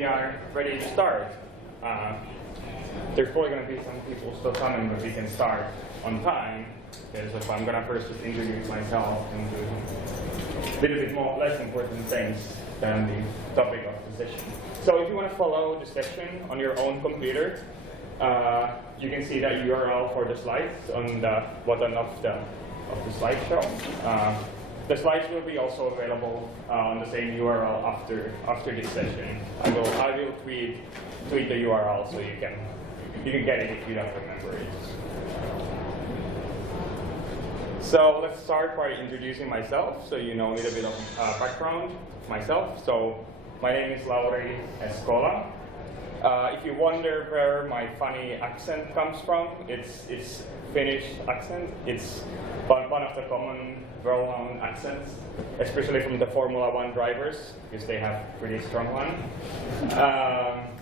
we are ready to start. There's probably going to be some people still coming, but we can start on time. Because if I'm going to first just introduce myself and do a little bit more less important things than the topic of the session. So if you want to follow the session on your own computer, you can see that URL for the slides on the bottom of the slideshow. The slides will be also available on the same URL after this session. I will tweet the URL so you can get it if you don't remember it. So let's start by introducing myself, so you know a little bit of background of myself. So my name is Lauri Eskola. If you wonder where my funny accent comes from, it's Finnish accent. It's one of the common, well-known accents, especially from the Formula 1 drivers, because they have pretty strong one.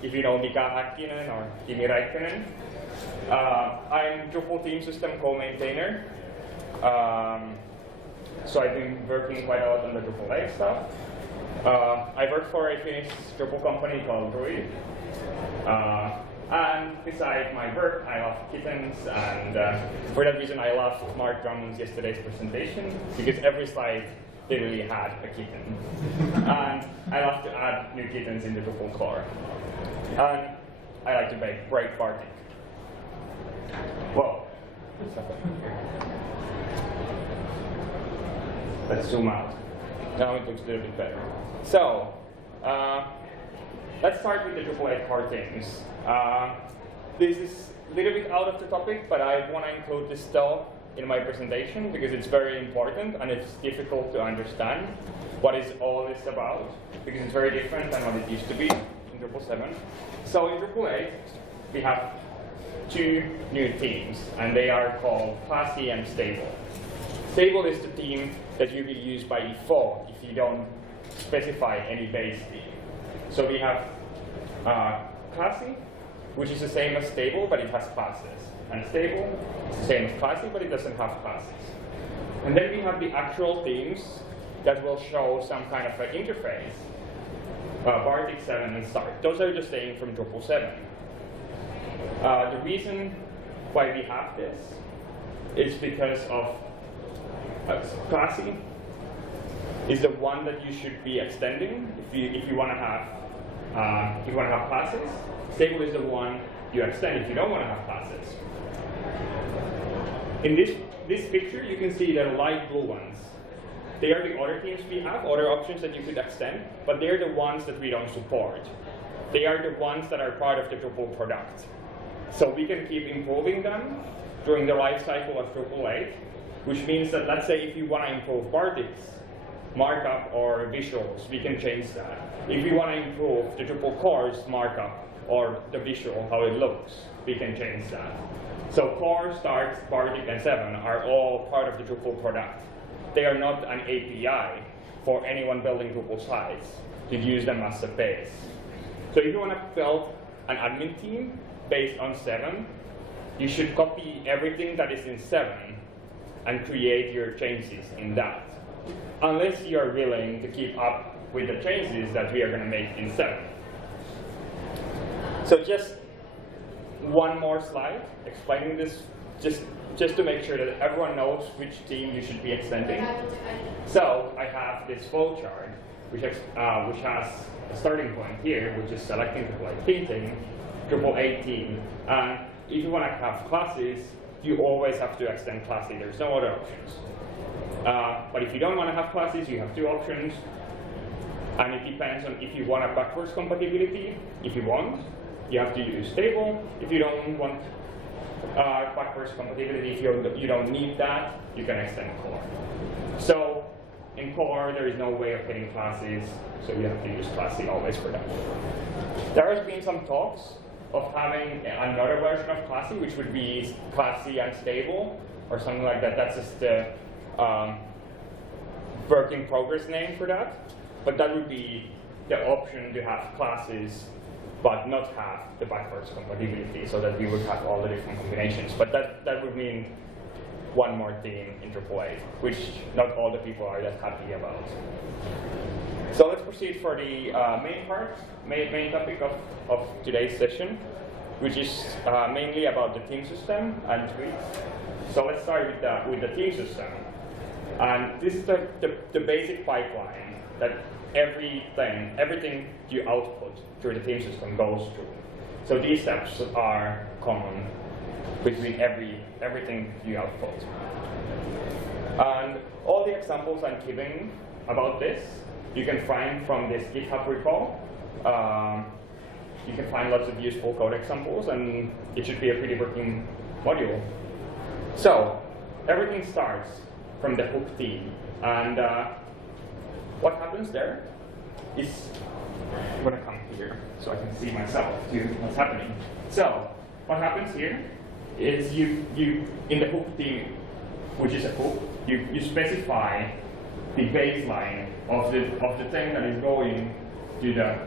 If you know Mika Häkkinen or Kimi Räikkönen. I'm Drupal Team System co-maintainer. So I've been working quite a lot on the Drupal 8 stuff. I work for a Finnish Drupal company called lauriii. And besides my work, I love kittens, and for that reason I loved Mark Drummond's yesterday's presentation, because every slide literally had a kitten. And I love to add new kittens in the Drupal core. And I like to break Bartik. Whoa. Let's zoom out. Now it looks a little bit better. So, let's start with the Drupal 8 core themes. This is a little bit out of the topic, but I want to include this still in my presentation because it's very important and it's difficult to understand what is all this about, because it's very different than what it used to be in Drupal 7. So in Drupal 8, we have two new themes, and they are called Classy and Stable. Stable is the theme that you will use by default if you don't specify any base theme. So we have Classy, which is the same as Stable, but it has classes. And Stable is the same as Classy, but it doesn't have classes. And then we have the actual themes that will show some kind of an interface. Bartik 7 and Start. Those are the same from Drupal 7. The reason why we have this is because of Classy is the one that you should be extending if you want to have classes. Stable is the one you extend if you don't want to have classes. In this picture, you can see the light blue ones. They are the other themes we have, other options that you could extend, but they're the ones that we don't support. They are the ones that are part of the Drupal product. So we can keep improving them during the life cycle of Drupal 8, which means that, let's say, if you want to improve Bartik's markup or visuals, we can change that. If we want to improve the Drupal core's markup or the visual, how it looks, we can change that. So core, Start, Bartik, and 7 are all part of the Drupal product. They are not an API for anyone building Drupal sites to use them as a base. So if you want to build an admin team based on 7, you should copy everything that is in 7 and create your changes in that. Unless you are willing to keep up with the changes that we are going to make in 7. So just one more slide explaining this, just to make sure that everyone knows which theme you should be extending. So I have this flow chart, which has a starting point here, which is selecting Drupal 8 theme, Drupal 8 theme. And if you want to have classes, you always have to extend Classy. There's no other options. But if you don't want to have classes, you have two options. And it depends on if you want a backwards compatibility. If you want, you have to use Stable. If you don't want backwards compatibility, if you don't need that, you can extend Core. So in Core, there is no way of getting classes, so you have to use Classy always for that. There has been some talks of having another version of Classy, which would be Classy and Stable, or something like that. That's just the work in progress name for that. But that would be the option to have classes, but not have the backwards compatibility, so that we would have all the different combinations. But that would mean one more theme in Drupal 8, which not all the people are that happy about. So let's proceed for the main topic of today's session, which is mainly about the theme system and tweaks. So let's start with the theme system. And this is the basic pipeline that everything you output through the theme system goes through. So these steps are common between everything you output. And all the examples I'm giving about this, you can find from this GitHub repo. You can find lots of useful code examples, and it should be a pretty working module. So everything starts from the hook theme, and what happens there is, I'm going to come here so I can see myself too what's happening. So what happens here is you in the hook theme, which is a hook, you specify the baseline of the thing that is going to the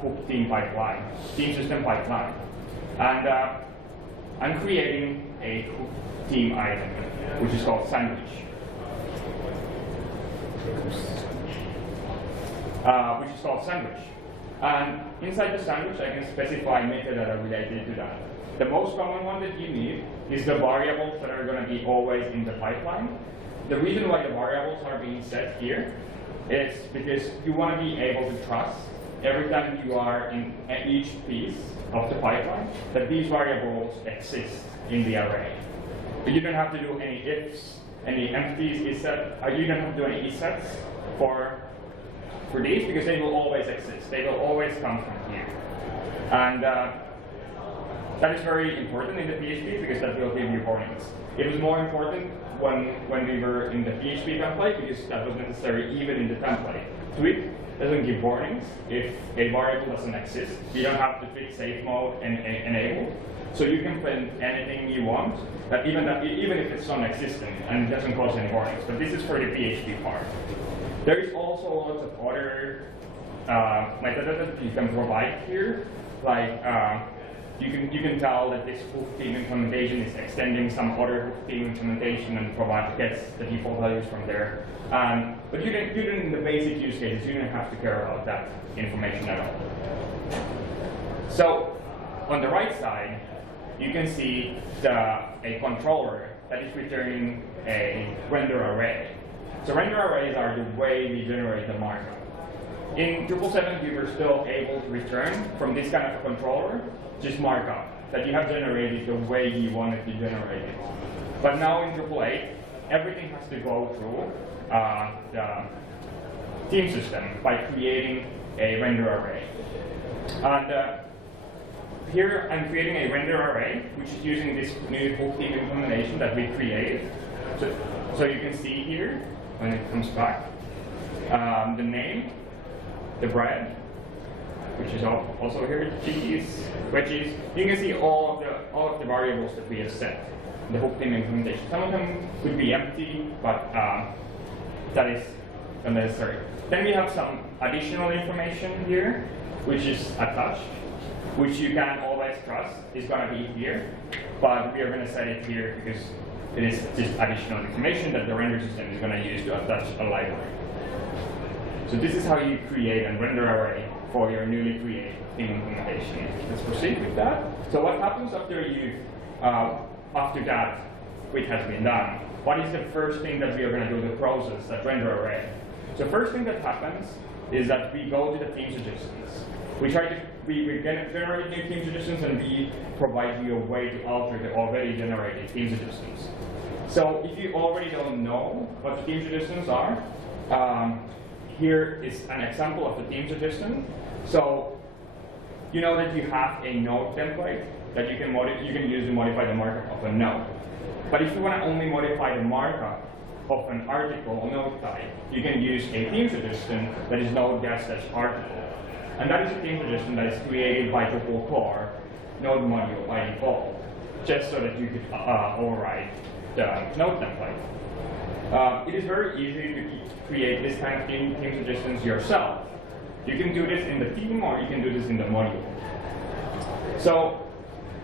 hook theme pipeline, theme system pipeline, and I'm creating a hook theme item, which is called sandwich. And inside the sandwich, I can specify methods that are related to that. The most common one that you need is the variables that are going to be always in the pipeline. The reason why the variables are being set here is because you want to be able to trust every time you are in each piece of the pipeline that these variables exist in the array. But you don't have to do any ifs, any empties, you don't have to do any sets for these, because they will always exist. They will always come from here. And that is very important in the PHP, because that will give you warnings. It was more important when we were in the PHP template, because that was necessary even in the template. Twig doesn't give warnings if a variable doesn't exist. You don't have to fix safe mode and enable. So you can print anything you want, even if it's non-existent and it doesn't cause any warnings. But this is for the PHP part. There is also lots of other methods that you can provide here, like you can tell that this hook theme implementation is extending some other hook theme implementation and gets the default values from there. But you don't in the basic use cases, you don't have to care about that information at all. So on the right side, you can see a controller that is returning a render array. So render arrays are the way we generate the markup. In Drupal 7, we were still able to return from this kind of a controller just markup that you have generated the way you wanted to generate it. But now in Drupal 8, everything has to go through the theme system by creating a render array. And here I'm creating a render array, which is using this new hook theme implementation that we created. So you can see here, when it comes back, the name, the bread, which is also here, cheese, wedges. You can see all of the variables that we have set in the hook theme implementation. Some of them could be empty, but that is unnecessary. Then we have some additional information here, which is attached, which you can always trust is going to be here, but we are going to set it here because it is just additional information that the render system is going to use to attach a library. So this is how you create a render array for your newly created theme implementation. Let's proceed with that. So what happens after that which has been done? What is the first thing that we are going to do, the process, that render array? So first thing that happens is that we go to the theme suggestions. We generate new theme suggestions, and we provide you a way to alter the already generated theme suggestions. So if you already don't know what the theme suggestions are, here is an example of the theme suggestion. So you know that you have a node template that you can use to modify the markup of a node. But if you want to only modify the markup of an article or node type, you can use a theme suggestion that is node-article. And that is a theme suggestion that is created by Drupal core node module by default, just so that you could override the node template. It is very easy to create this kind of theme suggestions yourself. You can do this in the theme, or you can do this in the module. So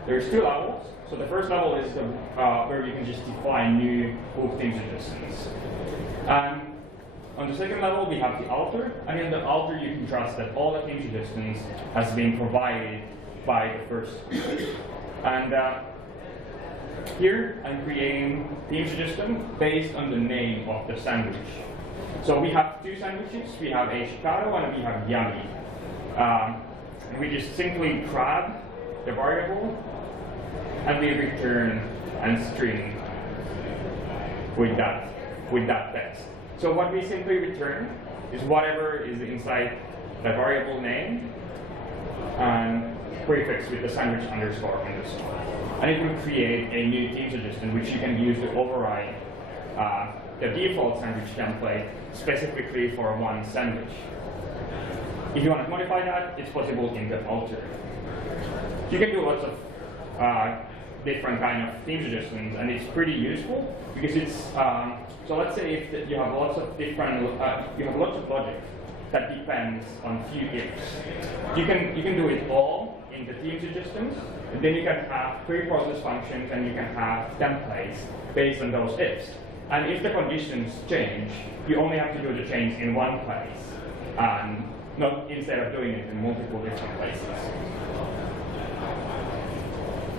there's two levels. So the first level is the, where you can just define new hook theme suggestions. And on the second level, we have the alter, and in the alter, you can trust that all the theme suggestions has been provided by the first. And here, I'm creating theme suggestion based on the name of the sandwich. So we have two sandwiches. We have avocado and we have yummy. And we just simply grab the variable and we return and string with that text. So what we simply return is whatever is inside the variable name and prefix with the sandwich underscore. And it will create a new theme suggestion which you can use to override the default sandwich template specifically for one sandwich. If you want to modify that, it's possible in the alter. You can do lots of different kind of theme suggestions, and it's pretty useful because it's so let's say if you have lots of different you have lots of logic that depends on few ifs. You can do it all in the theme suggestions, and then you can have pre-process functions and you can have templates based on those ifs. And if the conditions change, you only have to do the change in one place, and not instead of doing it in multiple different places.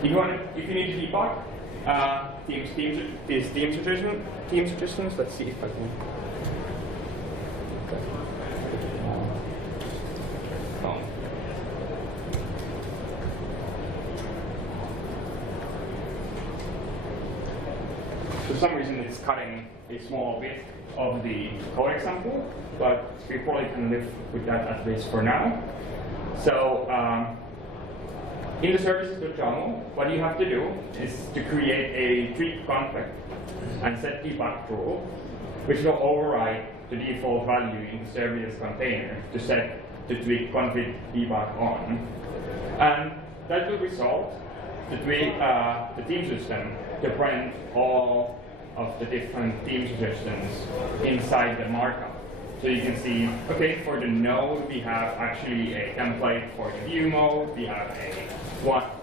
If you need to debug theme suggestions, let's see if I can. For some reason, it's cutting a small bit of the code example, but we probably can live with that at least for now. So. In the services.yaml, what you have to do is to create a twig config and set debug rule, which will override the default value in the services container to set the twig config debug on. And that will result the theme system to print all of the different theme suggestions inside the markup. So you can see, okay, for the node, we have actually a template for the view mode. We have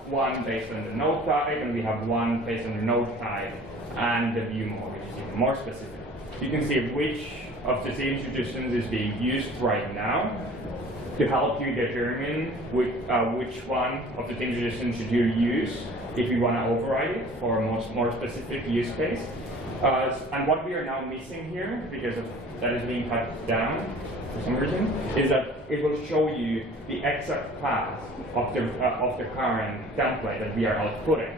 one based on the node type, and we have one based on the node type and the view mode, which is even more specific. You can see which of the theme suggestions is being used right now to help you determine which one of the theme suggestions should you use if you want to override it for a more specific use case. And what we are now missing here, because that is being cut down for some reason, is that it will show you the exact path of the current template that we are outputting.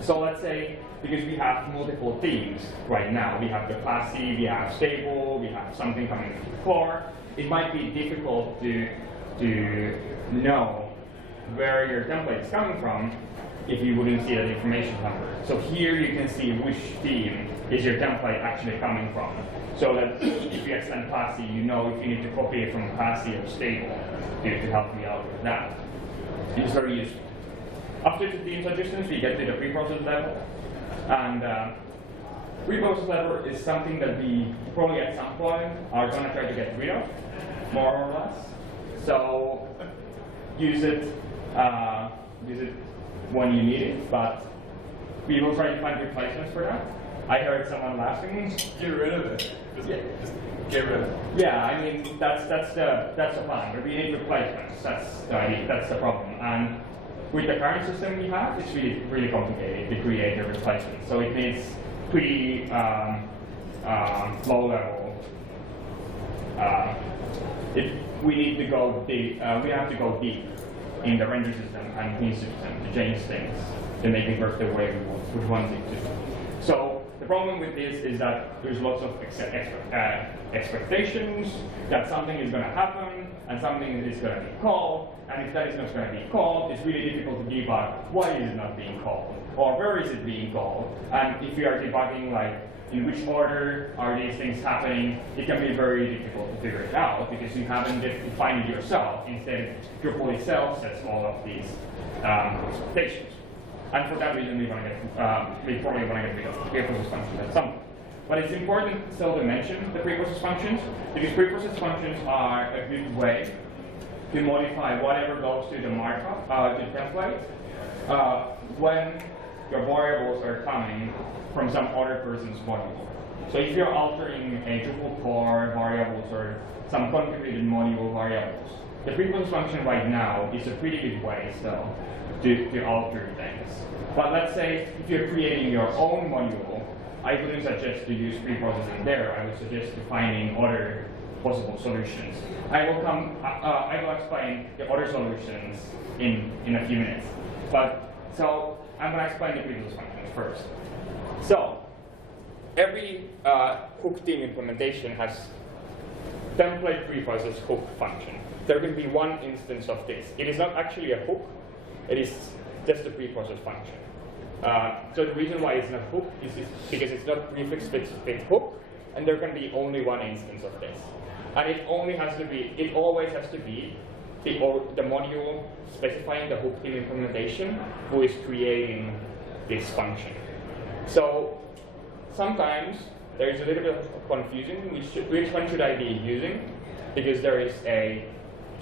So let's say, because we have multiple themes right now, we have the classy, we have stable, we have something coming from the core, it might be difficult to know where your template is coming from if you wouldn't see that information number. So here you can see which theme is your template actually coming from. So that if you extend classy, you know if you need to copy it from classy or stable to help me out with that. It's very useful. After the theme suggestions, we get to the pre-process level. And pre-process level is something that we probably at some point are going to try to get rid of, more or less. So use it when you need it, but we will try to find replacements for that. I heard someone laughing. Get rid of it. Just get rid of it. Yeah, I mean that's the plan. But we need replacements. That's the idea. That's the problem. And with the current system we have, it's really complicated to create a replacement. So it needs pretty low level. We need to go deep. We have to go deep in the render system and clean system to change things to make it work the way we want it to. So the problem with this is that there's lots of expectations that something is going to happen and something is going to be called, and if that is not going to be called, it's really difficult to debug why is it not being called or where is it being called. And if you are debugging like in which order are these things happening, it can be very difficult to figure it out because you haven't defined it yourself. Instead, Drupal itself sets all of these expectations. And for that reason, we probably want to get rid of pre-process functions at some point. But it's important still to mention the pre-process functions, because pre-process functions are a good way to modify whatever goes to the markup, to the template, when your variables are coming from some other person's module. So if you're altering a Drupal core variables or some contributed module variables, the preprocess function right now is a pretty good way still to alter things. But let's say if you're creating your own module, I wouldn't suggest to use preprocessing there. I would suggest finding other possible solutions. I will explain the other solutions in a few minutes. So I'm going to explain the preprocess functions first. So every hook theme implementation has template preprocess hook function. There can be one instance of this. It is not actually a hook. It is just a preprocess function. So the reason why it's not hook is because it's not prefix with hook, and there can be only one instance of this. And it always has to be the module specifying the hook theme implementation who is creating this function. So sometimes there is a little bit of confusion which one should I be using, because there is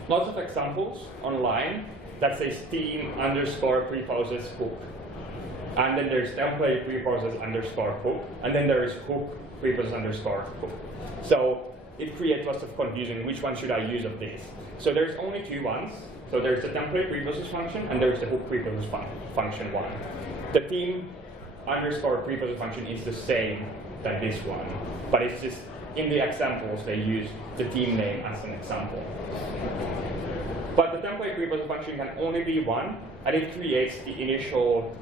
lots of examples online that says theme underscore preprocess hook. And then there's template preprocess underscore hook, and then there is hook preprocess underscore hook. So it creates lots of confusion. Which one should I use of these? So there's only two ones. So there's the template preprocess function, and there's the hook preprocess function one. The theme underscore preprocess function is the same as this one, but it's just in the examples they use the theme name as an example. But the template preprocess function can only be one, and it creates the initial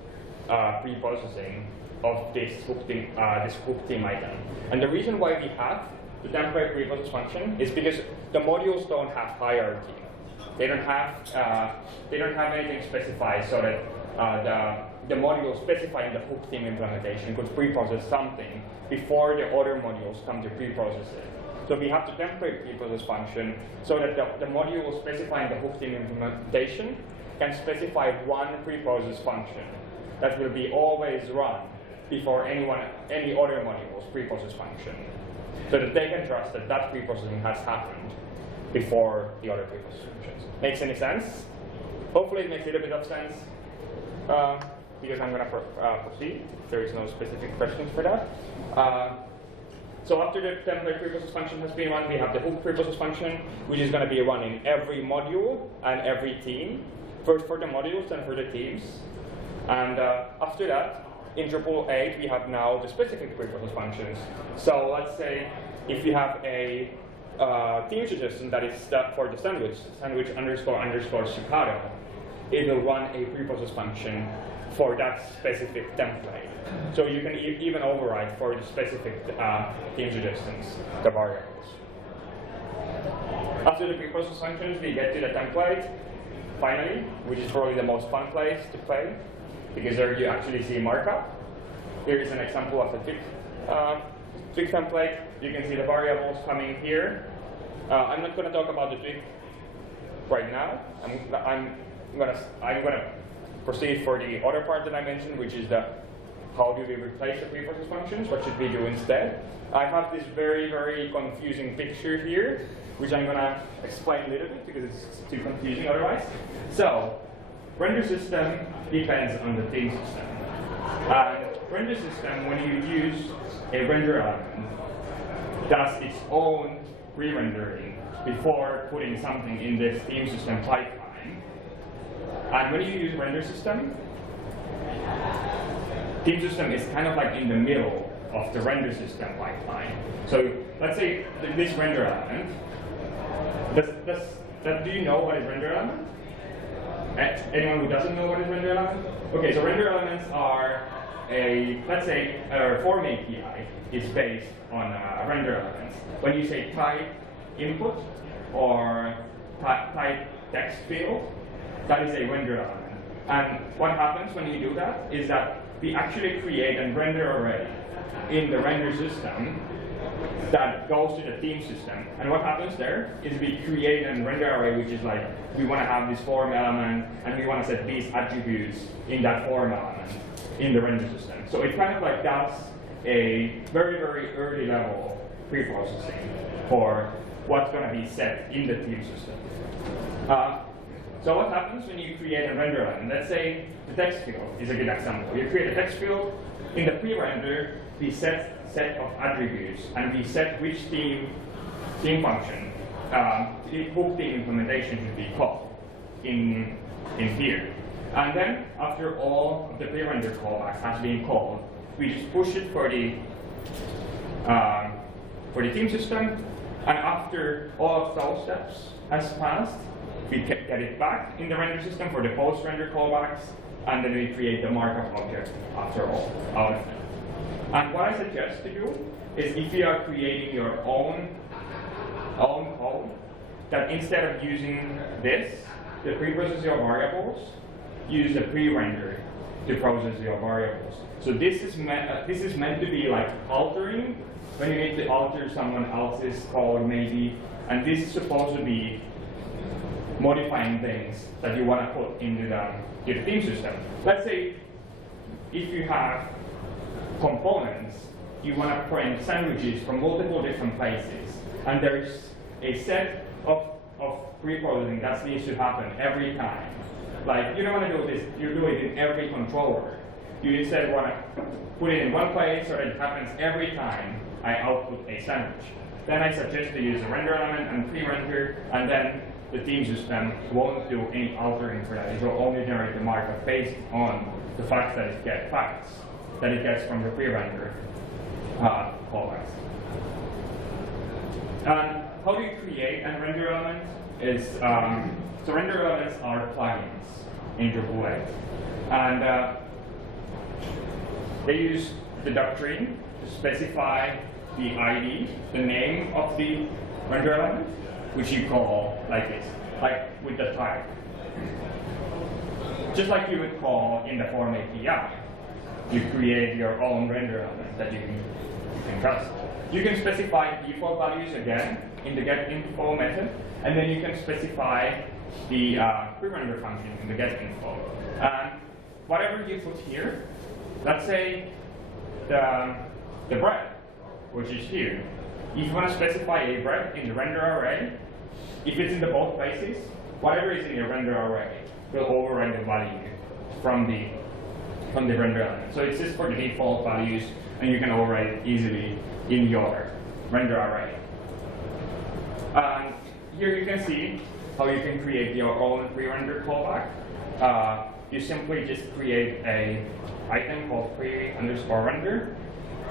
preprocessing of this hook theme item. And the reason why we have the template preprocess function is because the modules don't have hierarchy. They don't have anything specified so that the module specifying the hook theme implementation could preprocess something before the other modules come to preprocess it. So we have the template preprocess function so that the module specifying the hook theme implementation can specify one preprocess function that will be always run before any other module's preprocess function, so that they can trust that that preprocessing has happened before the other preprocess functions. Makes any sense? Hopefully it makes a little bit of sense, because I'm going to proceed. There is no specific questions for that. So after the template preprocess function has been run, we have the hook preprocess function, which is going to be run in every module and every theme. First for the modules, then for the themes. And after that, in Drupal 8, we have now the specific preprocess functions. So let's say if you have a theme suggestion that is for the sandwich underscore Chicago, it will run a preprocess function for that specific template. So you can even override for the specific theme suggestions, the variables. After the preprocess functions, we get to the template, finally, which is probably the most fun place to play, because there you actually see markup. Here is an example of the twig template. You can see the variables coming here. I'm not going to talk about the twig right now. I'm going to proceed for the other part that I mentioned, which is the how do we replace the preprocess functions? What should we do instead? I have this very, very confusing picture here, which I'm going to explain a little bit because it's too confusing otherwise. So, render system depends on the theme system. Render system, when you use a render element, does its own re-rendering before putting something in this theme system pipeline. And when you use render system, theme system is kind of like in the middle of the render system pipeline. So let's say this render element, do you know what is render element? Anyone who doesn't know what is render element? Okay, so render elements are let's say our form API is based on render elements. When you say type input or type text field, that is a render element. And what happens when you do that is that we actually create a render array in the render system that goes to the theme system. And what happens there is we create a render array which is like, we want to have this form element and we want to set these attributes in that form element in the render system. So it kind of like does a very, very early level pre-processing for what's going to be set in the theme system. So So what happens when you create a render element? Let's say the text field is a good example. You create a text field. In the pre-render, we set of attributes, and we set which theme function, the hook theme implementation should be called in here. And then, after all of the pre-render callbacks has been called, we just push it for the theme system, and after all of those steps has passed, we get it back in the render system for the post-render callbacks, and then we create the markup object after all out of them. And what I suggest to you is, if you are creating your own code, that instead of using this to pre-process your variables, use the pre-render to process your variables. So this is meant to be like altering when you need to alter someone else's code maybe, and this is supposed to be modifying things that you want to put into the theme system. Let's say if you have components, you want to print sandwiches from multiple different places, and there's a set of pre-processing that needs to happen every time. Like, you don't want to do this, you do it in every controller. You instead want to put it in one place so that it happens every time I output a sandwich. Then I suggest to use a render element and pre-render, and then the theme system won't do any altering for that. It will only generate the markup based on the facts that it gets from the pre-render callbacks. And how do you create a render element? So render elements are plugins in Drupal 8. And they use the doctrine to specify the ID, the name of the render element, which you call like this, like with the type. Just like you would call in the form API. You create your own render element that you can trust. You can specify default values again in the getInfo method, and then you can specify the pre-render function in the getInfo. And whatever you put here, let's say the bread, which is here. If you want to specify a bread in the render array, if it's in the both places, whatever is in your render array will override the value from the render element. So it's just for the default values, and you can override it easily in your render array. Here you can see how you can create your own pre-render callback. You simply just create a item called pre_render,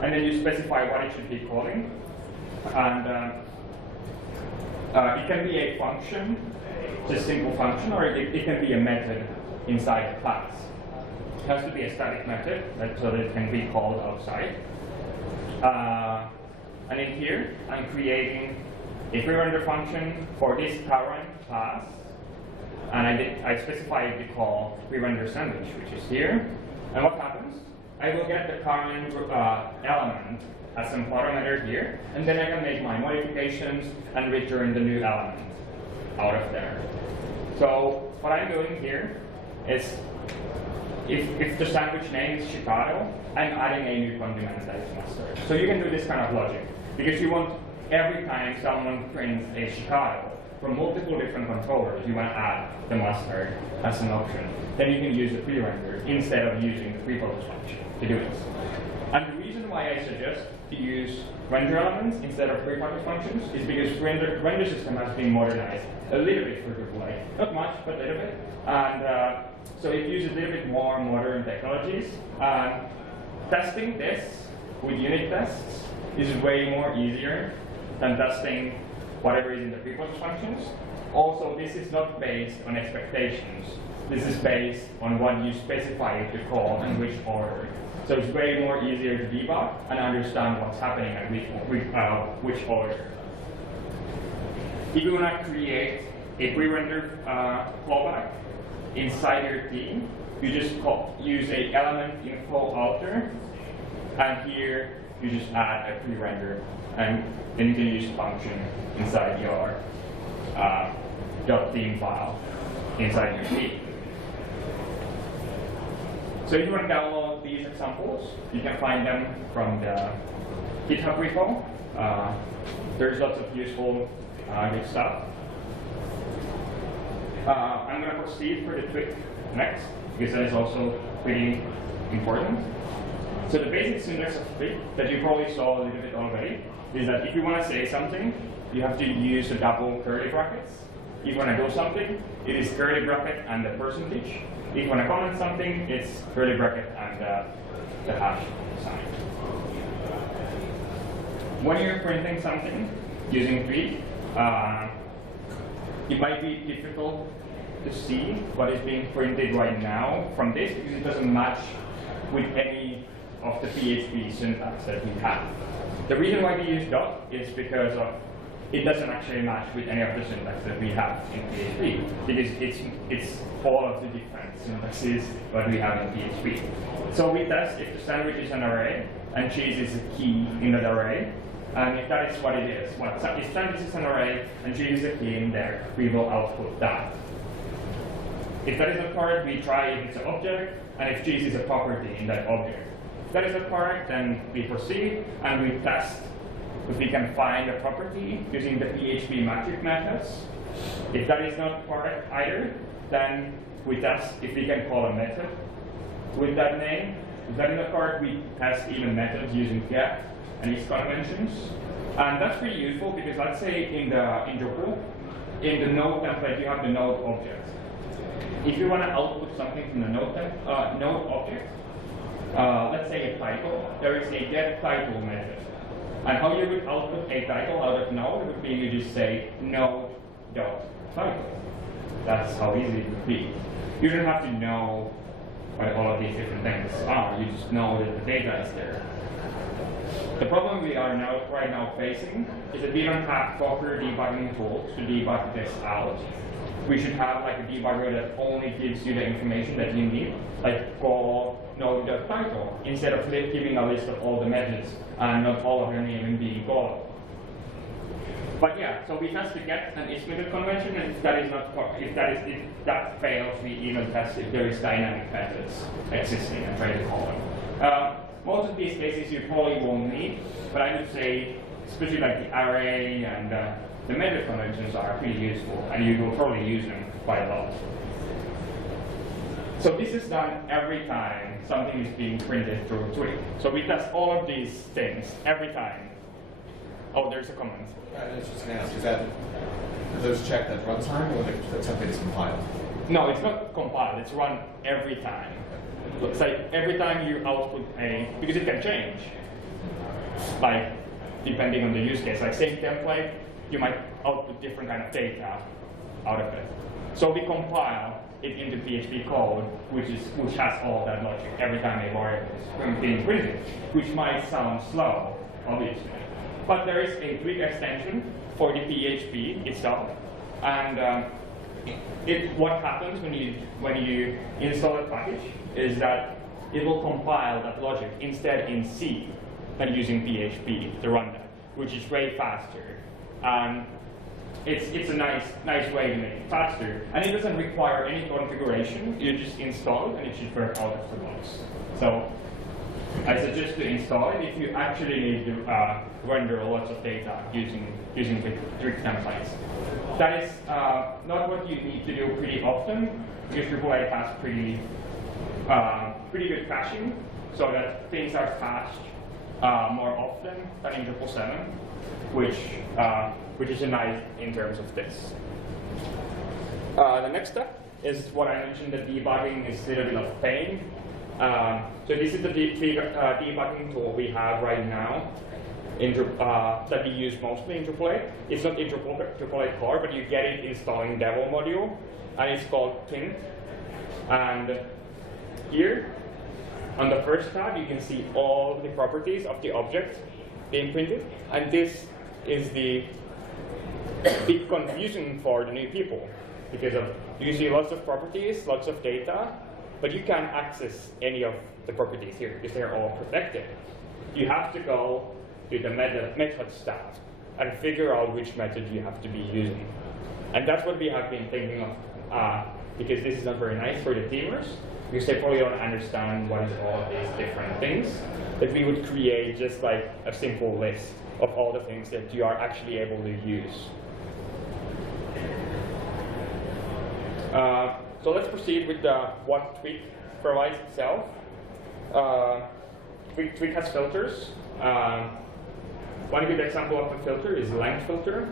and then you specify what it should be calling. And it can be a function, just simple function, or it can be a method inside the class. It has to be a static method, so that it can be called outside. And in here, I'm creating a pre-render function for this current class, and I specified to call pre-render sandwich, which is here. And what happens? I will get the current element as some parameter here, and then I can make my modifications and return the new element out of there. So what I'm doing here is, if the sandwich name is Chicago, I'm adding a new condiment that is mustard. So you can do this kind of logic, because you want every time someone prints a Chicago from multiple different controllers, you want to add the mustard as an option. Then you can use the pre-render instead of using the pre-process function to do this. And the reason why I suggest to use render elements instead of pre-process functions is because render system has been modernized a little bit for Drupal 8. Not much, but a little bit. And so it uses a little bit more modern technologies. Testing this with unit tests is way more easier than testing whatever is in the pre-process functions. Also, this is not based on expectations. This is based on what you specify it to call and which order. So it's way more easier to debug and understand what's happening and which order. If you want to create a pre-render callback inside your theme, you just use a element info alter, and here you just add a pre-render, and then you can use function inside your .theme file inside your theme. So if you want to download these examples, you can find them from the GitHub repo. There's lots of useful good stuff. I'm going to proceed for the twig next, because that is also pretty important. So the basic syntax of twig that you probably saw a little bit already is that if you want to say something, you have to use the double curly brackets. If you want to do something, it is curly bracket and the percentage. If you want to comment something, it's curly bracket and the hash sign. When you're printing something using twig, it might be difficult to see what is being printed right now from this because it doesn't match with any of the PHP syntax that we have. The reason why we use dot is because it doesn't actually match with any of the syntax that we have in PHP because it's all of the different syntaxes that we have in PHP. So we test if the sandwich is an array and cheese is a key in that array. And if that is what it is, if sandwich is an array and cheese is a key in there, we will output that. If that is not correct, we try if it's an object, and if cheese is a property in that object. If that is not correct, then we proceed and we test if we can find a property using the PHP magic methods. If that is not correct either, then we test if we can call a method with that name. If that is not correct, we test even methods using get and its conventions. And that's pretty useful because let's say in Drupal, in the node template, you have the node object. If you want to output something from the node object, let's say a title, there is a get title method. And how you would output a title out of node would be you just say node.title. That's how easy it would be. You don't have to know what all of these different things are. You just know that the data is there. The problem we are right now facing is that we don't have proper debugging tools to debug this out. We should have like a debugger that only gives you the information that you need, like call node.title, instead of giving a list of all the methods and not all of them even being called. But yeah, so we test the get and is method convention, and if that fails, we even test if there is dynamic methods existing and try to call them. Most of these cases you probably won't need, but I would say, especially like the array and the method conventions are pretty useful, and you will probably use them quite a lot. So this is done every time something is being printed through Twig. So we test all of these things every time. Oh, there's a comment. I was just going to ask, is that those checked at runtime or the template is compiled? No, it's not compiled. It's run every time. It's like every time you output because it can change, like depending on the use case. Like same template, you might output different kind of data out of it. So we compile it into PHP code, which has all that logic every time a variable is being printed, which might sound slow, obviously. But there is a Twig extension for the PHP itself, and what happens when you install a package is that it will compile that logic instead in C than using PHP to run that, which is way faster. It's a nice way to make it faster, and it doesn't require any configuration. You just install it, and it should work out of the box. So I suggest to install it if you actually need to render lots of data using the Twig templates. That is not what you need to do pretty often, because Drupal 8 has pretty good caching, so that things are cached more often than in Drupal 7, which is nice in terms of this. The next step is what I mentioned, that debugging is a little bit of pain. So this is the debugging tool we have right now that we use mostly in Drupal 8. It's not in Drupal 8 core, but you get it installing Devel module, and it's called Tint. And here, on the first tab, you can see all the properties of the object being printed, and this is the big confusion for the new people, because you see lots of properties, lots of data, but you can't access any of the properties here because they're all protected. You have to go to the methods tab and figure out which method you have to be using. And that's what we have been thinking of, because this is not very nice for the teamers, because they probably don't understand what is all of these different things, that we would create just like a simple list of all the things that you are actually able to use. So let's proceed with what Twig provides itself. Twig has filters. One good example of a filter is length filter.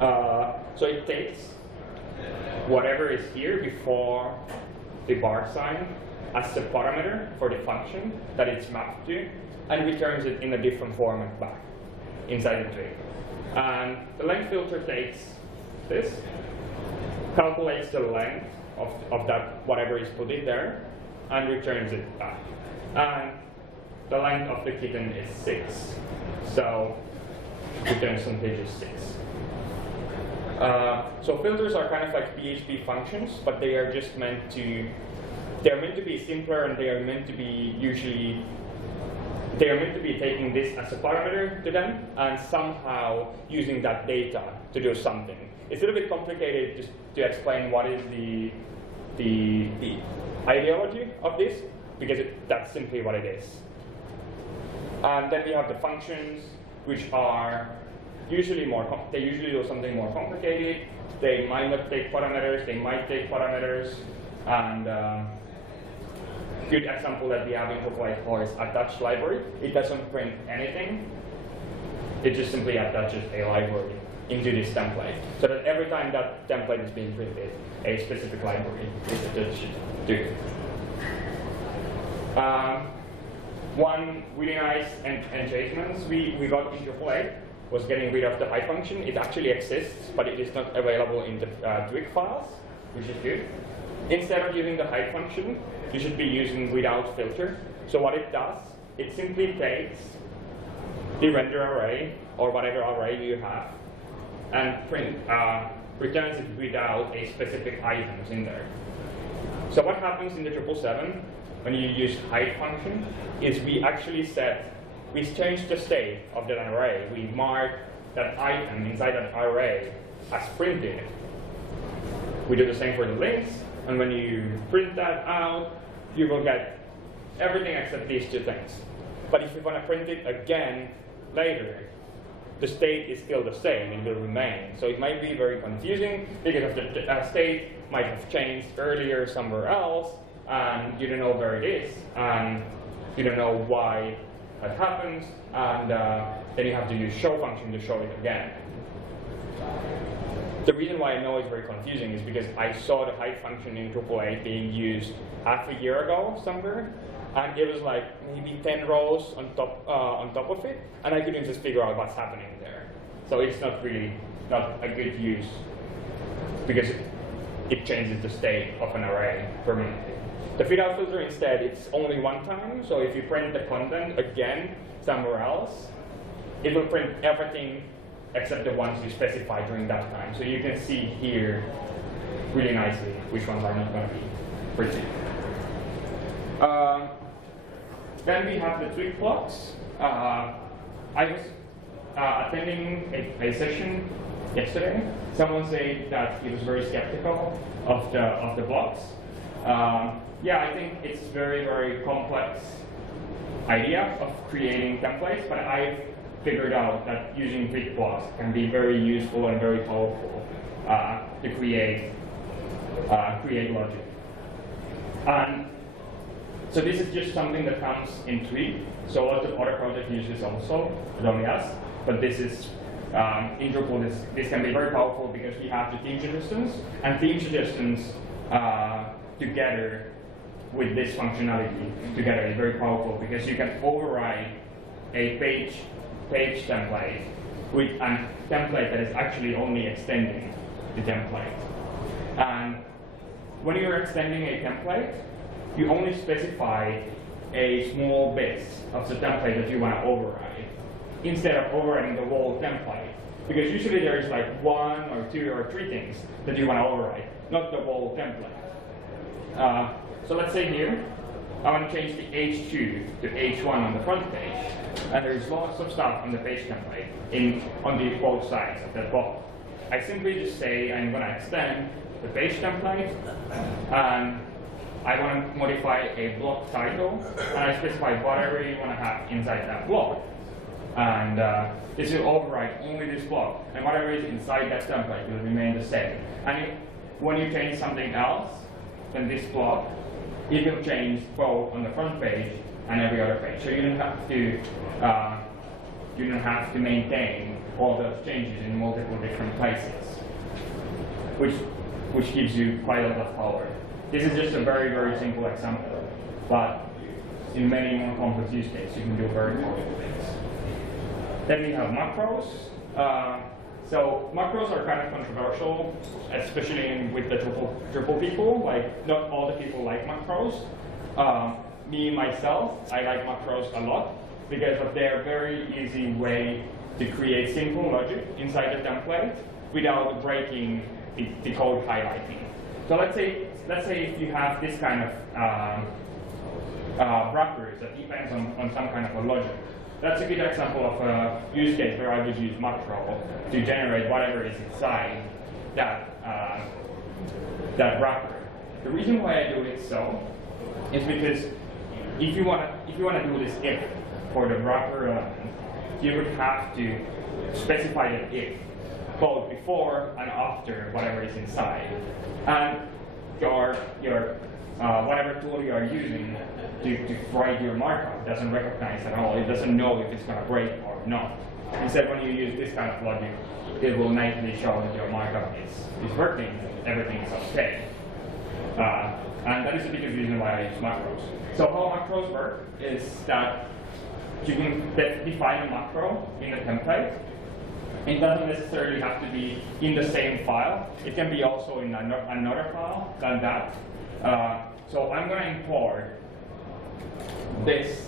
So it takes whatever is here before the bar sign as a parameter for the function that it's mapped to, and returns it in a different format back inside the Twig. And the length filter takes this, calculates the length of that whatever is put in there, and returns it back. And the length of the kitten is 6, so returns simply just 6. So filters are kind of like PHP functions, but they are just meant to be simpler, and they are meant to be taking this as a parameter to them and somehow using that data to do something. It's a little bit complicated just to explain what is the ideology of this, because that's simply what it is. And then we have the functions, which are usually they usually do something more complicated. They might not take parameters, they might take parameters, and good example that we have in Drupal is attach library. It doesn't print anything. It just simply attaches a library into this template, so that every time that template is being printed, a specific library is attached to it. One really nice enhancement we got in Drupal was getting rid of the hide function. It actually exists, but it is not available in the Twig files, which is good. Instead of using the hide function, you should be using without filter. So what it does, it simply takes the render array, or whatever array you have, and returns it without a specific items in there. So what happens in the 777 when you use hide function is we change the state of that array. We mark that item inside that array as printed. We do the same for the links, and when you print that out, you will get everything except these two things. But if you want to print it again later, the state is still the same, it will remain. So it might be very confusing because the state might have changed earlier somewhere else, and you don't know where it is, and you don't know why that happens, and then you have to use show function to show it again. The reason why I know it's very confusing is because I saw the hide function in Drupal 8 being used half a year ago somewhere, and it was like maybe 10 rows on top of it, and I couldn't just figure out what's happening there. So it's not a good use because it changes the state of an array permanently. The feed-out filter instead, it's only one time, so if you print the content again somewhere else, it will print everything except the ones you specify during that time. So you can see here really nicely which ones are not going to be printed. Then we have the Twig blocks. I was attending a session yesterday. Someone said that he was very skeptical of the blocks. Yeah, I think it's very, very complex idea of creating templates, but I've figured out that using Twig blocks can be very useful and very powerful to create logic. And so this is just something that comes in Twig. So lots of other projects use this also, not only us, but this is in Drupal. This can be very powerful because we have the theme suggestions, and theme suggestions together with this functionality together is very powerful because you can override a page template with a template that is actually only extending the template. And when you're extending a template, you only specify a small bit of the template that you want to override instead of overriding the whole template. Because usually there's like 1 or 2 or 3 things that you want to override, not the whole template. So let's say here, I want to change the H2 to H1 on the front page, and there's lots of stuff on the page template on the both sides of that block. I simply just say I'm going to extend the page template, and I want to modify a block title, and I specify whatever you want to have inside that block. And this will override only this block, and whatever is inside that template will remain the same. And when you change something else than this block, it will change both on the front page and every other page. So you don't have to maintain all those changes in multiple different places, which gives you quite a lot of power. This is just a very, very simple example, but in many more complex use cases, you can do very powerful things. Then we have macros. So macros are kind of controversial, especially with the Drupal people. Like, not all the people like macros. Me, myself, I like macros a lot because of their very easy way to create simple logic inside the template without breaking the code highlighting. So let's say if you have this kind of wrappers that depends on some kind of a logic. That's a good example of a use case where I would use macro to generate whatever is inside that wrapper. The reason why I do it so is because if you want to do this if for the wrapper element, you would have to specify the if both before and after whatever is inside, and your whatever tool you are using to write your markup doesn't recognize at all. It doesn't know if it's going to break or not. Instead, when you use this kind of logic, it will natively show that your markup is working, everything is okay. And that is the biggest reason why I use macros. So how macros work is that you can define a macro in a template. It doesn't necessarily have to be in the same file. It can be also in another file than that. So I'm going to import this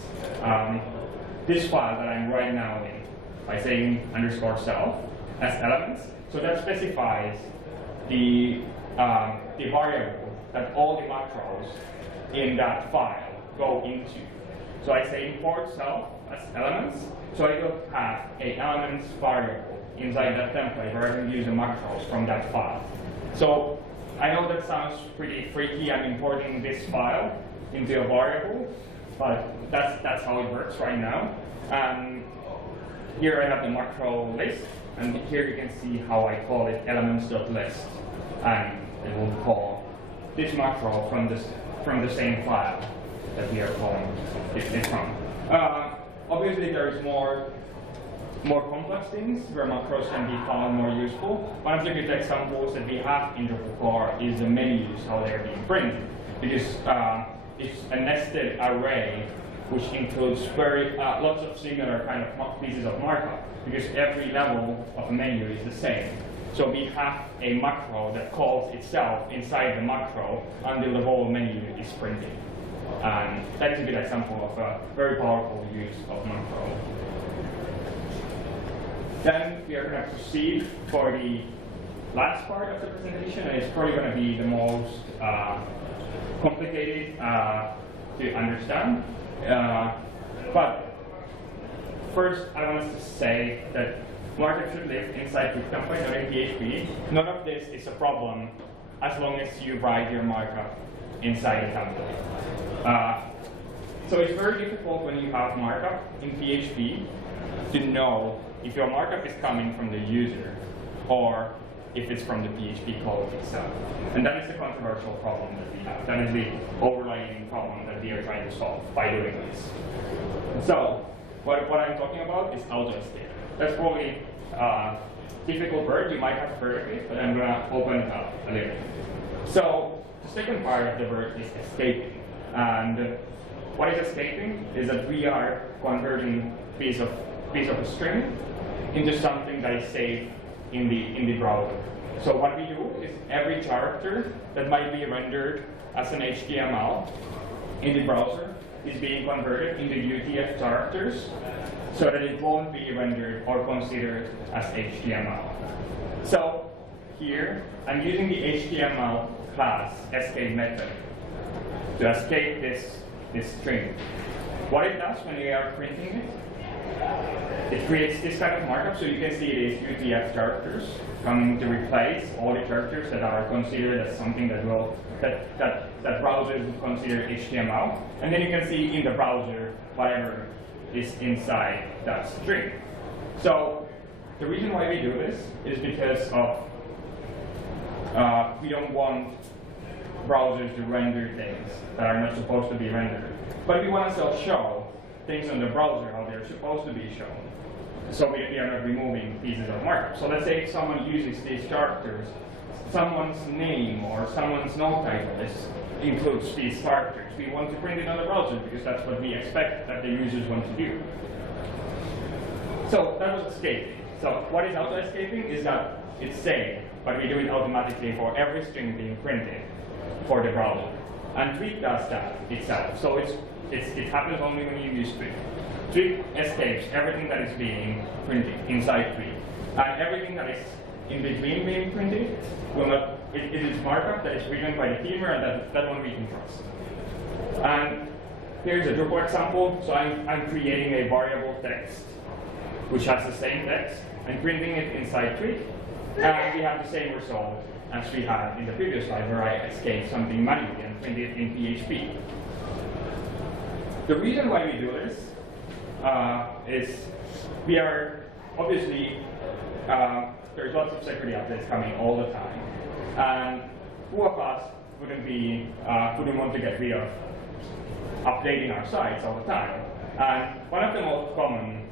file that I'm right now in by saying _self as elements. So that specifies the variable that all the macros in that file go into. So I say import self as elements. So it will have a elements variable inside that template where I can use the macros from that file. So I know that sounds pretty freaky. I'm importing this file into a variable, but that's how it works right now. Here I have the macro list, and here you can see how I call it elements.list, and it will call this macro from the same file that we are calling it from. Obviously, there is more complex things where macros can be found more useful. One of the good examples that we have in Drupal core is the menus, how they're being printed, because it's a nested array which includes lots of similar kind of pieces of markup, because every level of a menu is the same. So we have a macro that calls itself inside the macro until the whole menu is printed. And that is a good example of a very powerful use of macro. Then we are going to proceed for the last part of the presentation, and it's probably going to be the most complicated to understand. But first, I want to say that markup should live inside the template, not in PHP. None of this is a problem as long as you write your markup inside the template. So it's very difficult when you have markup in PHP to know if your markup is coming from the user or if it's from the PHP code itself. And that is the controversial problem that we have. That is the overlying problem that we are trying to solve by doing this. So what I'm talking about is Autoescaping. That's probably a difficult word. You might have heard of it, but I'm going to open it up a little bit. So the second part of the word is escaping. And what is escaping is that we are converting piece of a string into something that is saved in the browser. So what we do is every character that might be rendered as an HTML in the browser is being converted into UTF characters so that it won't be rendered or considered as HTML. So here I'm using the HTML class escape method to escape this string. What it does when we are printing it, it creates this kind of markup, so you can see it is UTF characters coming to replace all the characters that are considered as something that browsers would consider HTML. And then you can see in the browser whatever is inside that string. So the reason why we do this is because of We don't want browsers to render things that are not supposed to be rendered. But we want to still show things on the browser how they're supposed to be shown. So we are not removing pieces of markup. So let's say if someone uses these characters, someone's name or someone's node title includes these characters. We want to print it on the browser because that's what we expect that the users want to do. So that was escaping. So what is autoescaping is that it's saved, but we do it automatically for every string being printed for the browser. And Twig does that itself. So it happens only when you use Twig. Twig escapes everything that is being printed inside Twig. And everything that is in between being printed will not, it is markup that is written by the teamer, and that one we can trust. And here's a Drupal example. So I'm creating a variable text which has the same text and printing it inside Twig. And we have the same result as we had in the previous slide where I escaped something manually and printed it in PHP. The reason why we do this is we are obviously, there's lots of security updates coming all the time. And who of us wouldn't want to get rid of updating our sites all the time? And one of the most common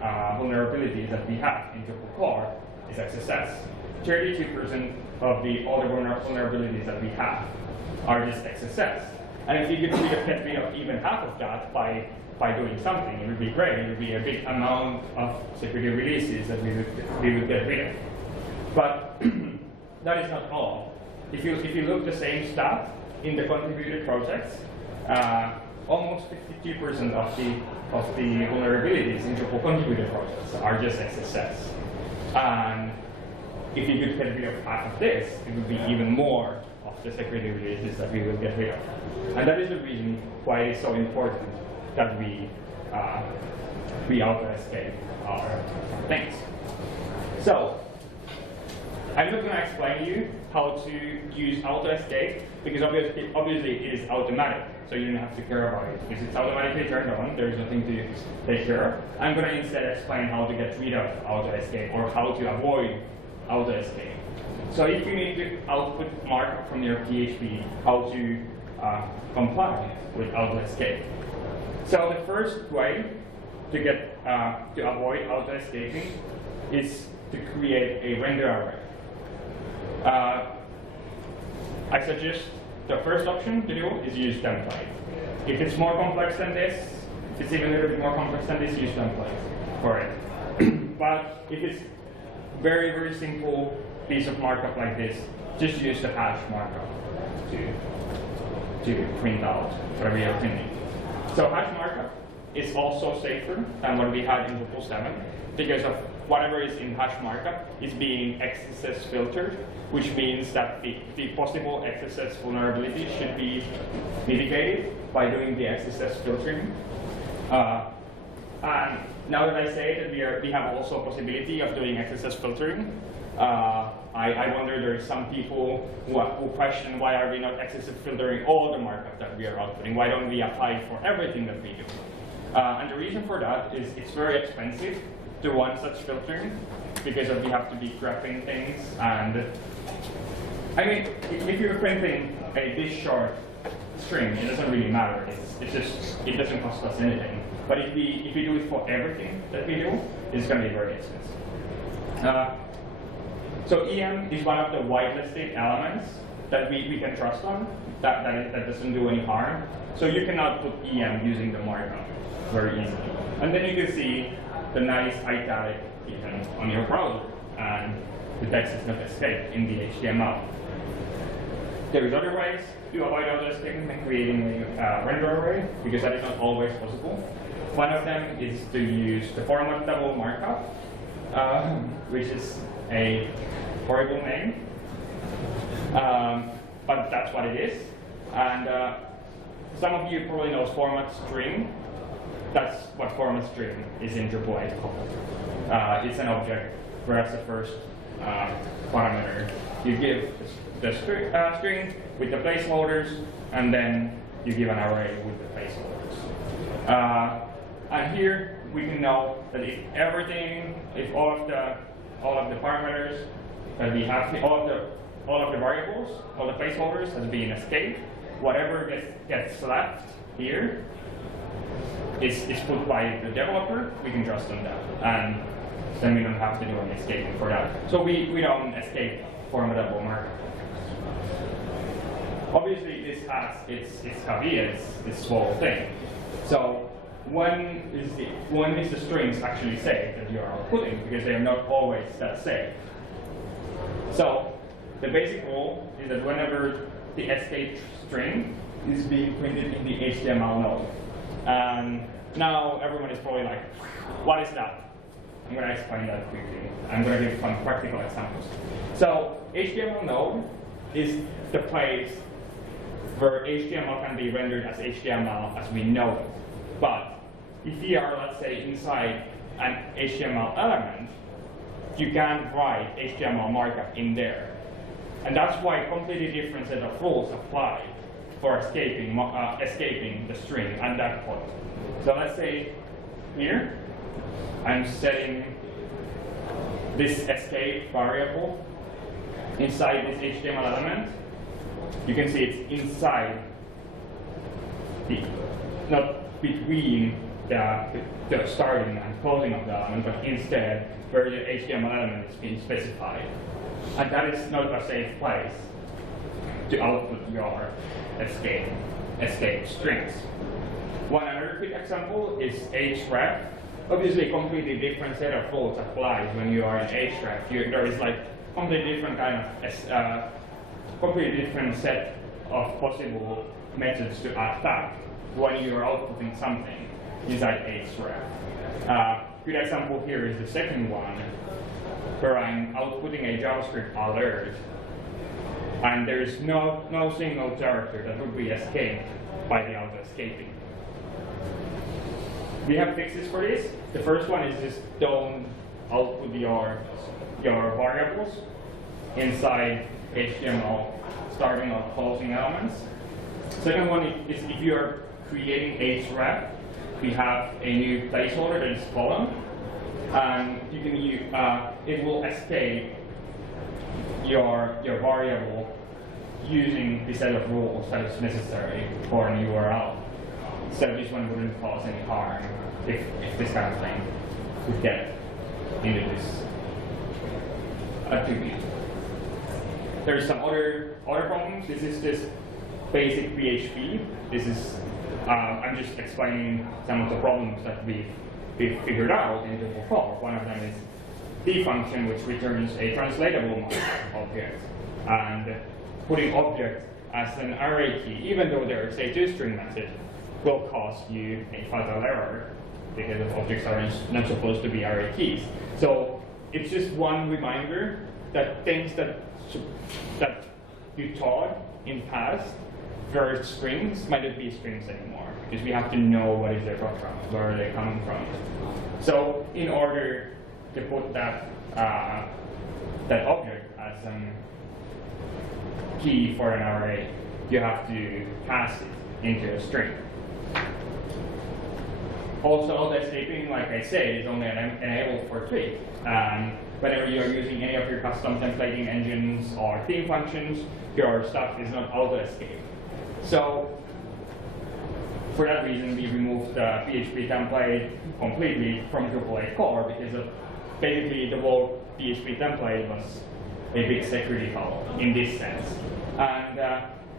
vulnerabilities that we have in Drupal core is XSS. 32% of all the vulnerabilities that we have are just XSS. And if you could get rid of even half of that by doing something, it would be great. It would be a big amount of security releases that we would get rid of. But that is not all. If you look the same stat in the contributed projects, almost 52% of the vulnerabilities in Drupal contributed projects are just XSS. And if you could get rid of half of this, it would be even more of the security releases that we will get rid of. And that is the reason why it is so important that we auto-escape our things. So I'm not going to explain to you how to use auto-escape because obviously it is automatic. So you don't have to care about it because it's automatically turned on. There is nothing to take care of. I'm going to instead explain how to get rid of auto-escape or how to avoid auto-escape. So if you need to output markup from your PHP, how to comply with auto-escape. So the first way to avoid auto-escaping is to create a render array. I suggest the first option to do is use template. If it's more complex than this, if it's even a little bit more complex than this, use template for it. But if it's very, very simple piece of markup like this, just use the hash markup to print out whatever you're printing. So hash markup is also safer than what we had in Drupal 7 because of whatever is in hash markup is being XSS filtered, which means that the possible XSS vulnerability should be mitigated by doing the XSS filtering. And now that I say that we have also a possibility of doing XSS filtering, I wonder there are some people who question why are we not XSS filtering all the markup that we are outputting? Why don't we apply it for everything that we do? And the reason for that is it's very expensive to run such filtering because we have to be graphing things. And I mean, if you're printing this short string, it doesn't really matter. It doesn't cost us anything. But if we do it for everything that we do, it's going to be very expensive. So EM is one of the whitelisted elements that we can trust on, that doesn't do any harm. So you can output EM using the markup very easily. And then you can see the nice italic even on your browser, and the text is not escaped in the HTML. There is other ways to avoid auto-escaping than creating a render array, because that is not always possible. One of them is to use the formattable markup, which is a horrible name, but that's what it is. And some of you probably know format string. That's what format string is in Drupal 8 called. It's an object, whereas the first parameter, you give the string with the placeholders, and then you give an array with the placeholders. And here we can know that if all of the parameters that we have, all of the all of the variables, all the placeholders has been escaped. Whatever gets left here is put by the developer. We can trust on that, and then we don't have to do any escaping for that. So we don't escape formatable markup. Obviously, this has its caveats, this whole thing. So when is the strings actually saved that you are outputting, because they are not always that safe. So the basic rule is that whenever the escape string is being printed in the HTML node, and now everyone is probably like, what is that? I'm going to explain that quickly. I'm going to give some practical examples. So HTML node is the place where HTML can be rendered as HTML as we know it. But if you are, let's say, inside an HTML element, you can't write HTML markup in there. And that's why a completely different set of rules apply for escaping the string at that point. So let's say here, I'm setting this escape variable inside this HTML element. You can see it's inside, not between the starting and closing of the element, but instead where the HTML element is being specified. And that is not a safe place to output your escape strings. One other quick example is href. Obviously, a completely different set of rules applies when you are in href. There is like completely different kind of completely different set of possible methods to attack when you are outputting something inside href. Good example here is the second one, where I'm outputting a JavaScript alert, and there is no single character that would be escaped by the autoescaping. We have fixes for this. The first one is just don't output your variables inside HTML starting or closing elements. Second one is if you are creating href, we have a new placeholder that is column, and you can use, it will escape your variable using the set of rules that is necessary for an URL. So this one wouldn't cause any harm if this kind of thing would get into this attribute. There's some other problems. This is just basic PHP. This is I'm just explaining some of the problems that we've figured out in Drupal 4. One of them is the function, which returns a translatable object, and putting object as an array key, even though there is a toString method, will cause you a fatal error because the objects are not supposed to be array keys. So it's just one reminder that things that you taught in past were strings might not be strings anymore, because we have to know what is their background, where are they coming from. So in order to put that object as a key for an array, you have to pass it into a string. Also, autoescaping, like I said, is only enabled for Twig. Whenever you're using any of your custom templating engines or theme functions, your stuff is not auto-escape. So, for that reason, we removed the PHP template completely from Drupal 8 core, because basically the whole PHP template was a big security hole in this sense. And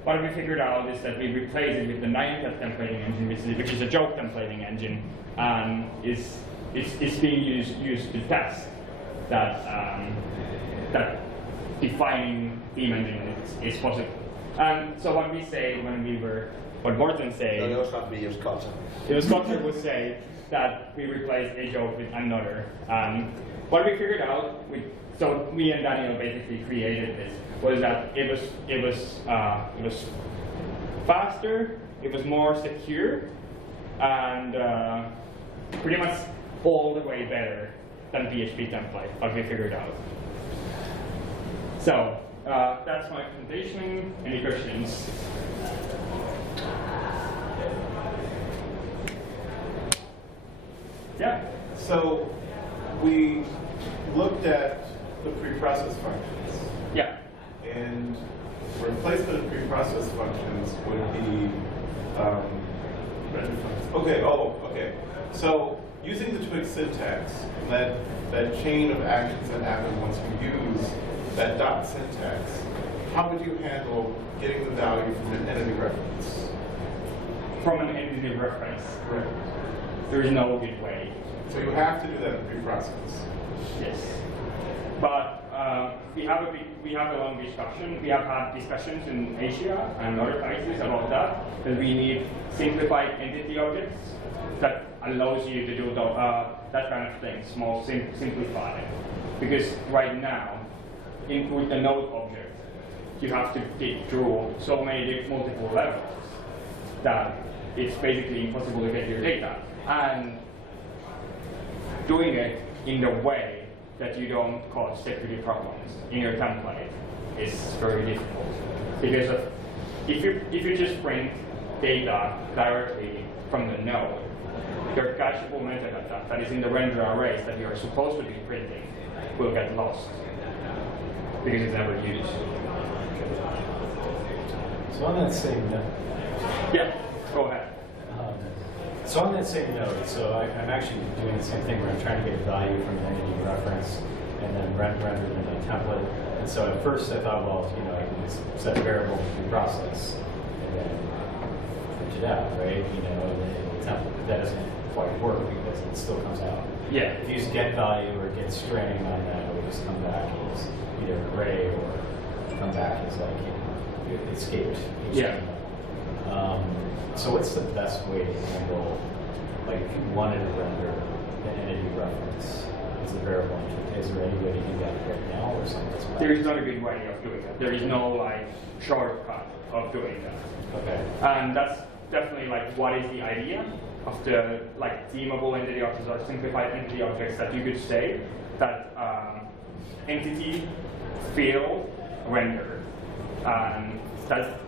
what we figured out is that we replaced it with the 9-cat templating engine, which is a joke templating engine, and it's being used to test that defining theme engine is possible. And so what we say what Morten said, no, those have to be used culture. Culture would say that we replaced a joke with another. What we figured out, so me and Daniel basically created this, was that it was faster, it was more secure, and pretty much all the way better than PHP template, what we figured out. So that's my presentation. Any questions? Yeah. So we looked at the preprocess functions. Yeah. And replacement of preprocessed functions would be okay. Oh, okay. So using the Twig syntax, that chain of actions that happen once you use that dot syntax, how would you handle getting the value from an entity reference? From an entity reference, Right. there is no good way. So you have to do that in preprocess. Yes, but we have a long discussion. We have had discussions in Asia and other places about that we need simplified entity objects that allows you to do that kind of thing, simplified. Because right now, with the node object, you have to dig through so many multiple levels that it's basically impossible to get your data. And doing it in the way that you don't cause security problems in your template is very difficult. Because if you just print data directly from the node, your cacheable metadata that is in the render arrays that you are supposed to be printing will get lost because it's never used. So on that same note. Yeah, go ahead. So on that same note, so I'm actually doing the same thing where I'm trying to get value from an entity reference and then render it in a template. And so at first I thought, well, I can just set a variable to process and then print it out, right? And then the template. But that doesn't quite work because it still comes out. Yeah. If you use get value or get string on that, it will just come back as either an array or come back as like escaped HTML. Yeah. So what's the best way to handle, like if you wanted to render an entity reference as a variable, is there any way to do that right now or something that's better? There is not a good way of doing that. There is no shortcut of doing that. Okay. And that's definitely what is the idea of the themable entity objects or simplified entity objects that you could say that entity field render, and that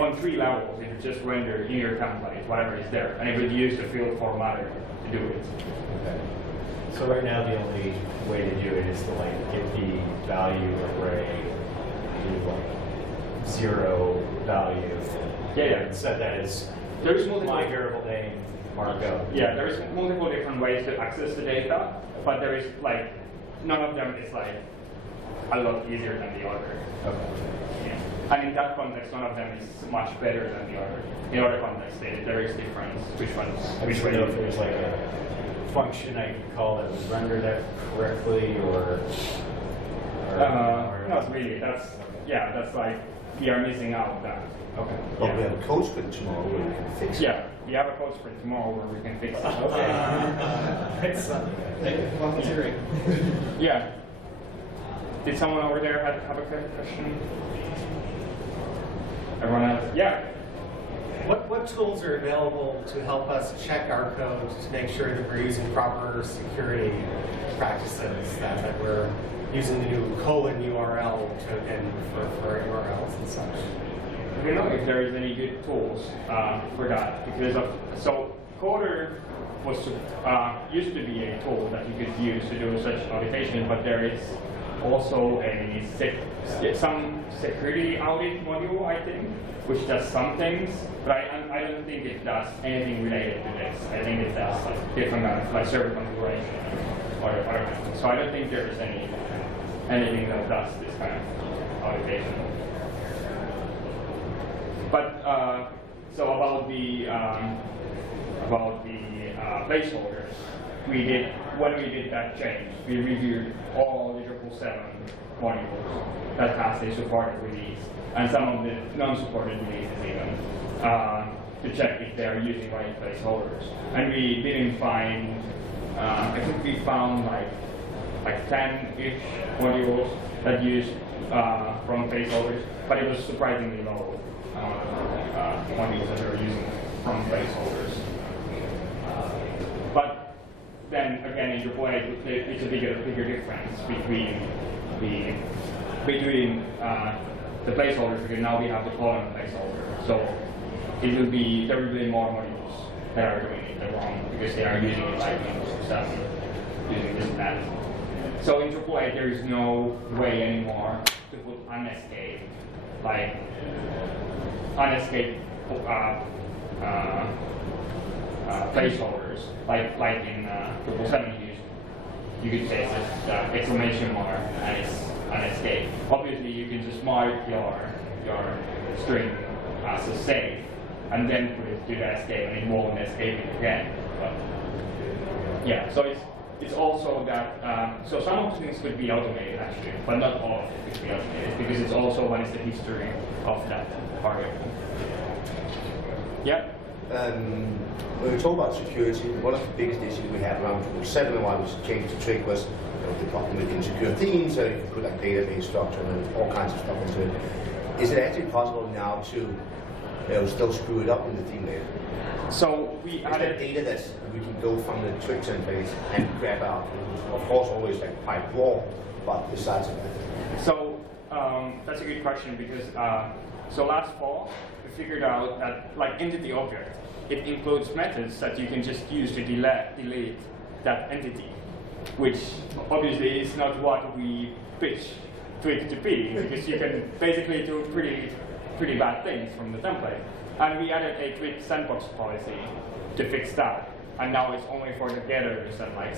on 3 levels it would just render in your template whatever is there, and it would use the field formatter to do it. Okay. So right now the only way to do it is to get the value array to 0 value. Yeah. And set that as There's multiple my variable name markup. Yeah, there's multiple different ways to access the data, but there is none of them is a lot easier than the other. Okay. Yeah. And in that context, one of them is much better than the other. In other contexts, there is difference. Which way? If there's a function I can call that would render that correctly, or not really. That's we are missing out that. Okay. Well, we have a code sprint tomorrow where we can fix it. Yeah, we have a code sprint tomorrow where we can fix it. Okay. Thank you for volunteering. Yeah. Did someone over there have a question? Everyone else? Yeah. What tools are available to help us check our code to make sure that we're using proper security practices, that we're using the new :URL for URLs and such? I don't know if there is any good tools for that, because Coder was used to be a tool that you could use to do such auditation, but there is also some security audit module, I think, which does some things, but I don't think it does anything related to this. I think it does different kind of server configuration or other kind of things. So I don't think there is anything that does this kind of auditation. But so about the placeholders, when we did that change, we reviewed all the Drupal 7 modules that has a supported release, and some of the non-supported releases even, to check if they are using right placeholders. And we didn't find, I think we found like 10-ish modules that use from placeholders, but it was surprisingly low modules that were using from placeholders. But then again, in Drupal 8, it's a bigger difference between the placeholders, because now we have the column placeholder. So there will be more modules that are doing it wrong because they are using it like stuff, using this and that. So in Drupal 8, there is no way anymore to put unescape like unescaped placeholders, like in Drupal 7 you could say it's just exclamation mark and it's unescaped. Obviously, you can just mark your string as a save and then put it to the escape, and it won't escape it again. But yeah, so it's also that so some of the things could be automated actually, but not all of it could be automated because it's also what is the history of that variable. Yeah. When we talk about security, one of the biggest issues we had around Drupal 7 and why we changed the Twig was the problem with insecure themes, so you could put like database structure and all kinds of stuff into it. Is it actually possible now to still screw it up in the theme layer? So we added data that we can go from the Twig template and grab out. Of course, always like pipe raw, but besides that. So that's a good question because so last fall we figured out that like entity object, it includes methods that you can just use to delete that entity, which obviously is not what we pitch Twig to be, because you can basically do pretty bad things from the template. And we added a Twig sandbox policy to fix that, and now it's only for the getters and like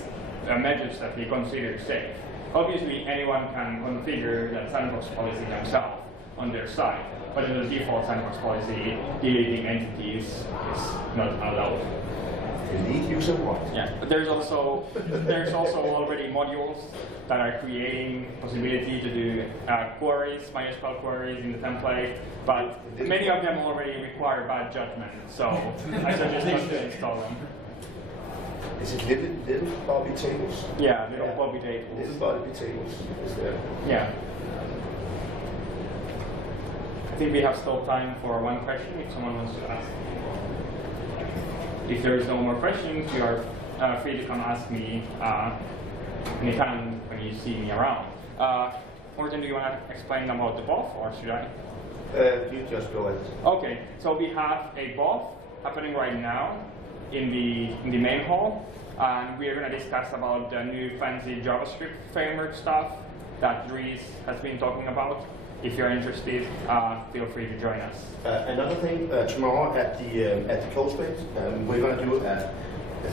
methods that we consider safe. Obviously, anyone can configure that sandbox policy themselves on their side, but in the default sandbox policy, deleting entities is not allowed. Delete user what? Yeah, but there's also already modules that are creating possibility to do queries, MySQL queries in the template, but many of them already require bad judgment, so I suggest not to install them. Is it little Bobby tables? Yeah, little Bobby tables. Little Bobby tables is there. Yeah. I think we have still time for one question if someone wants to ask. If there is no more questions, you are free to come ask me anytime when you see me around. Morten, do you want to explain about the BOF, or should I? You just go ahead. Okay, so we have a BOF happening right now in the main hall, and we are going to discuss about the new fancy JavaScript framework stuff that Dries has been talking about. If you're interested, feel free to join us. Another thing, tomorrow at the code space, we're going to do a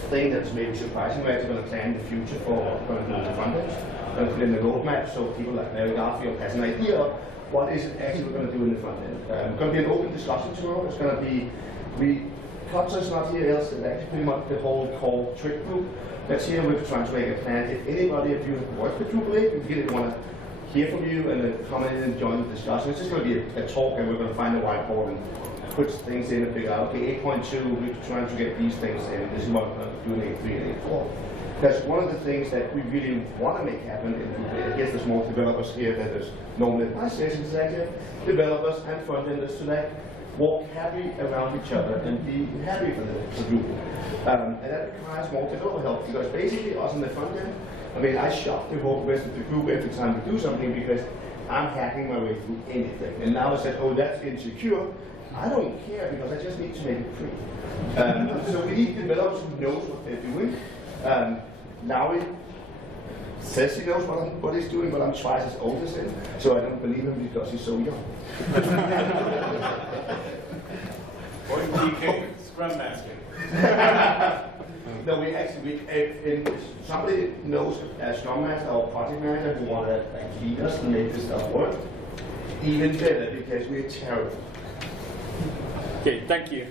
thing that's maybe surprising. We're actually going to plan the future for going to do the front end. We're going to put in the roadmap so people like Larry Garfield has an idea of what is it actually we're going to do in the front end. It's going to be an open discussion tomorrow. It's going to be Kotza's not here, else it's actually pretty much the whole core Twig group that's here. We're trying to make a plan. If anybody of you have worked with Drupal 8, we really want to hear from you and then come in and join the discussion. It's just going to be a talk, and we're going to find a whiteboard and put things in and figure out, okay, 8.2, we're trying to get these things in. This is what we're going to do in 8.3 and 8.4. That's one of the things that we really want to make happen. I guess there's more developers here than there's normally in my sessions, actually. Developers and front-enders to like walk happy around each other and be happy for Drupal. And that requires more developer help, because basically us in the front end, I mean, I shock the whole rest of the group every time we do something because I'm hacking my way through anything. And now I said, oh, that's insecure. I don't care because I just need to make it free. So we need developers who knows what they're doing. Lauri says he knows what he's doing, but I'm twice as old as him, so I don't believe him because he's so young. Or DK, Scrum Master. No, if somebody knows a Scrum Master or project manager who want to lead us and make this stuff work, even better, because we're terrible. Okay, thank you.